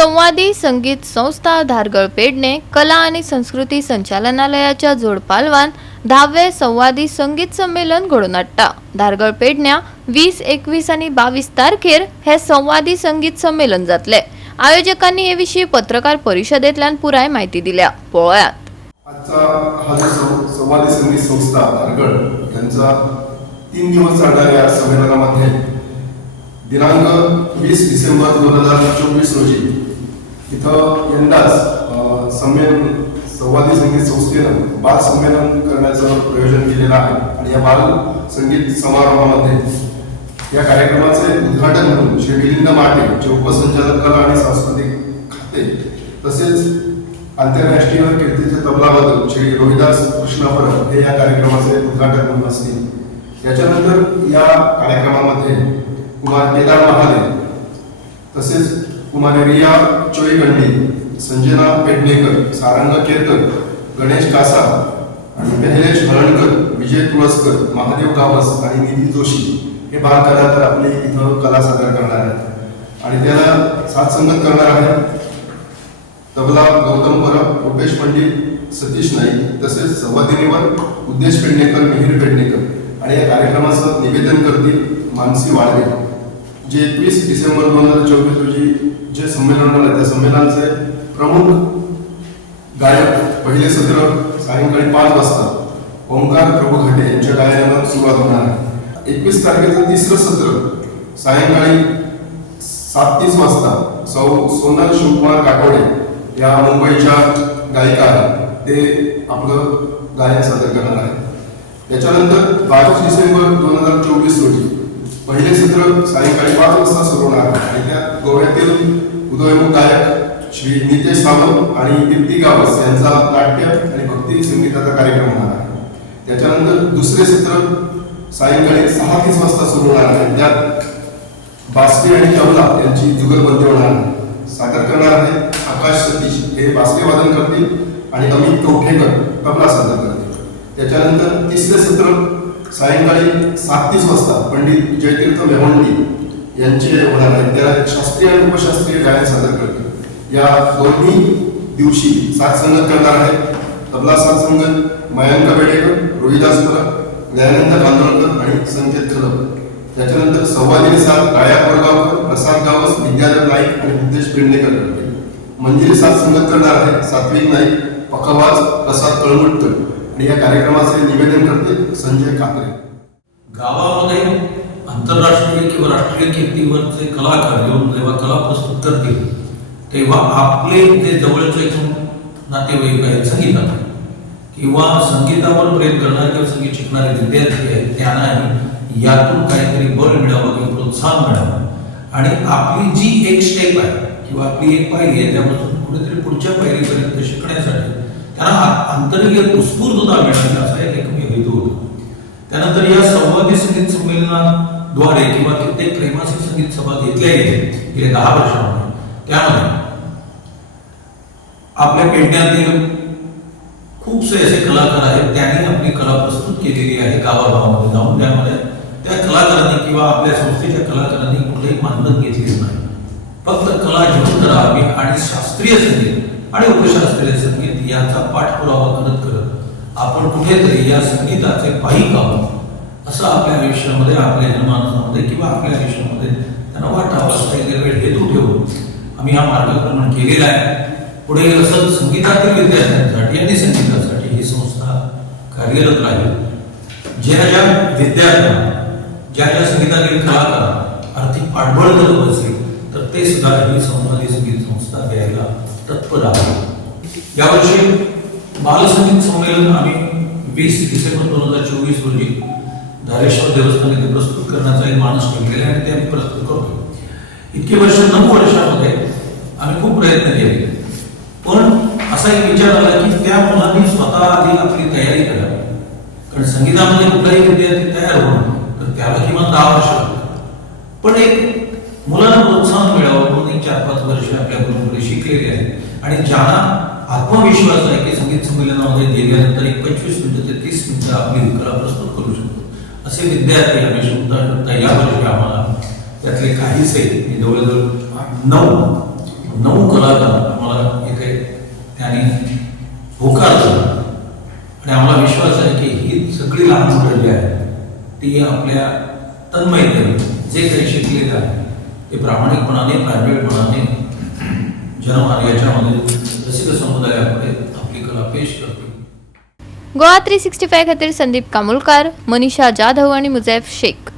संवादी संगीत संस्था धारगळ पेडणे कला आणि संस्कृती संचालनालयाच्या जोडपालवान 10वे संवादी संगीत संमेलन घडोवन हाडटा। धारगळ पेडण्या 20, 21 आणि 22 तारखेर हे संवादी संगीत संमेलन जातले। आयोजकांनी हे विषयी पत्रकार परिषदेंतल्यान पुराय माहिती दिल्या। पळयात आजचा हा जो संवादी संगीत संस्था धारगळ यांचा 3 दिवस चालणाऱ्या संमेलनामध्ये दिनांक 20 डिसेंबर 2024 रोजी इथं यंदाच संवादी संगीत संस्थेनं बाल संमेलन करण्याचं प्रयोजन केलेलं आहे आणि या बाल संगीत समारोहामध्ये या कार्यक्रमाचे उद्घाटन म्हणून श्री मिलिंद माटे जे उपसंचालक कला आणि सांस्कृतिक खाते तसेच आंतरराष्ट्रीय कीर्तीचे तबलावादक श्री रोहिदास कृष्णापरब हे या कार्यक्रमाचे उद्घाटन म्हणून असतील। याच्यानंतर या कार्यक्रमामध्ये कुमार केदार महाले तसेच कुमारी रिया चोईगंडी, संजना पेडणेकर, सारंग केरकर, गणेश कासा आणि मेहलेश हरणकर, विजय तुळसकर, महादेव गावस आणि निधी जोशी हे बाल कलाकार आपले इथं कला सादर करणार आहेत आणि त्याला साथ संगत करणार आहेत तबला गौतम परब, रुपेश पंडित, सतीश नाईक तसेच संवादिनीवर उद्देश पेडणेकर, मिहिर पेडणेकर आणि या कार्यक्रमाचं निवेदन करतील मानसी वाळवे। जे 21 डिसेंबर 2024 रोजी जे संमेलन होणार त्या संमेलनाचे प्रमुख गायक पहिले सत्र सायंकाळी 5 वाजता ओंकार प्रभू घाटे यांच्या गायनानं सुरुवात होणार आहे। 21 तारखेचं तिसरं सत्र सायंकाळी 7:30 वाजता सोनल शिवकुमार काटोडे या मुंबईच्या गायिका आहेत ते आपलं गायन सादर करणार आहे। याच्यानंतर 22 डिसेंबर 2024 रोजी पहिले सत्र सायंकाळी 5 वाजता सुरू होणार आहे आणि त्यात गोव्यातील उदयोन्मुख गायक श्री नितेश सावंत आणि दीप्ती गावस यांचा नाट्य आणि भक्ती संगीताचा कार्यक्रम होणार आहे। त्याच्यानंतर दुसरे सत्र सायंकाळी 6:30 वाजता सुरू होणार आहे। त्यात बासरी आणि तबला यांची जुगलबंदी होणार आहे। सादर करणार आहे आकाश सतीश हे बासरी वादन करतील आणि अमित कवठेकर तबला सादर करतील। त्याच्यानंतर तिसरे सत्र सायंकाळी 7:30 वाजता पंडित जयतीर्थ मेहंडी यांचे होणार आहे। त्याला शास्त्रीय आणि उपशास्त्रीय गायन सादर करतील। या दोन्ही दिवशी साथ संगत करणार आहेत तबला साथ संगत मयांक बेडेकर, रोहिदास परब, दयानंद कांदोळकर आणि संकेत खलप। त्याच्यानंतर संवादिनी साथ गाया कोरगावकर, प्रसाद गावस, विद्याधर नाईक आणि उद्देश पेडणेकर करतील। मंजिरी साथ संगत करणार आहे सात्विक नाईक, पखवाज प्रसाद कळमुटकर आणि या कार्यक्रमाचे निवेदन करते संजय कात्रे। गावामध्ये आंतरराष्ट्रीय किंवा राष्ट्रीय कीर्तीवरचे कलाकार येऊन जेव्हा कला प्रस्तुत करतील तेव्हा आपले जे जवळचे नातेवाईक आहेत संगीतात किंवा संगीतावर प्रेम करणारे किंवा संगीत शिकणारे विद्यार्थी आहेत त्यांनाही यातून काहीतरी बळ मिळावं किंवा प्रोत्साहन मिळावं आणि आपली जी एक स्टेप आहे किंवा आपली एक पायरी आहे त्यापासून कुठेतरी पुढच्या पायरीपर्यंत शिकण्यासाठी त्यांना आंतरिक उत्स्फूर्तता मिळावी असा एक एकमेव हेतू होता। त्यानंतर या संवादी संगीत संमेलनाद्वारे किंवा कित्येक त्रैमासिक संगीत सभा घेतल्या गेल्या गेल्या 10 वर्षांमध्ये त्यामध्ये आपल्या पेडण्यातील खूपसे असे कलाकार आहेत त्यांनी आपली कला प्रस्तुत केलेली आहे गावागावामध्ये जाऊन। त्यामध्ये त्या कलाकारांनी किंवा आपल्या संस्थेच्या कलाकारांनी कुठेही मानधन घेतलेलं नाही। फक्त कला जिवंत राहावी आणि शास्त्रीय संगीत आणि उपशास्त्रीय संगीत यांचा पाठपुरावा करत करत आपण कुठेतरी या संगीताचे पाईक आहोत असं आपल्या आयुष्यामध्ये आपल्या जनमानसामध्ये किंवा आपल्या आयुष्यामध्ये त्यांना वाटावं असा एक हेतू ठेवून आम्ही हा मार्गक्रमण केलेला आहे। पुढे असं संगीतातील विद्यार्थ्यांसाठी आणि संगीतासाठी ही संस्था कार्यरत राहील। ज्या ज्या विद्यार्थ्यांना ज्या ज्या संगीतातील कलाकार आर्थिक पाठबळ जर असेल तर ते सुद्धा ही संवादी संगीत संस्था द्यायला तत्पर आहे। यावर्षी बालसंगीत संमेलन आम्ही 20 डिसेंबर 2024 रोजी धारेश्वर देवस्थान येथे प्रस्तुत करण्याचा एक मानस ठेवलेला आहे आणि ते आम्ही प्रस्तुत करतो। इतके 9 वर्षामध्ये आम्ही खूप प्रयत्न केले पण असा एक विचार आला की त्या मुलांनी स्वतः आधी आपली तयारी करावी कारण संगीतामध्ये कुठलाही विद्यार्थी तयार होणं तर त्याला किमान 10 वर्ष लागतात पण एक मुलांना प्रोत्साहन मिळावं म्हणून 4-5 वर्ष आपल्या गुरुकडे शिकलेले आहेत आणि ज्यांना आत्मविश्वास आहे की संगीत संमेलनामध्ये गेल्यानंतर 25 मिनिटं ते 30 मिनिटं आपली कला प्रस्तुत करू शकतो असे विद्यार्थी आम्ही शोधता यावर्षी आम्हाला त्यातले काहीसे जवळजवळ 9 विश्वास आहे की ही सगळी लहान मुलं जी आहेत ती आपल्या तन्मयतेने जे काही शिकलेलं आहे ते प्रामाणिकपणाने प्रांजळपणाने याच्यामध्ये रसिक समुदायाकडे आपली कला पेश करते. गोवा 365 खातीर संदीप कामुलकार, मनीषा जाधव आणि मुजैफ शेख.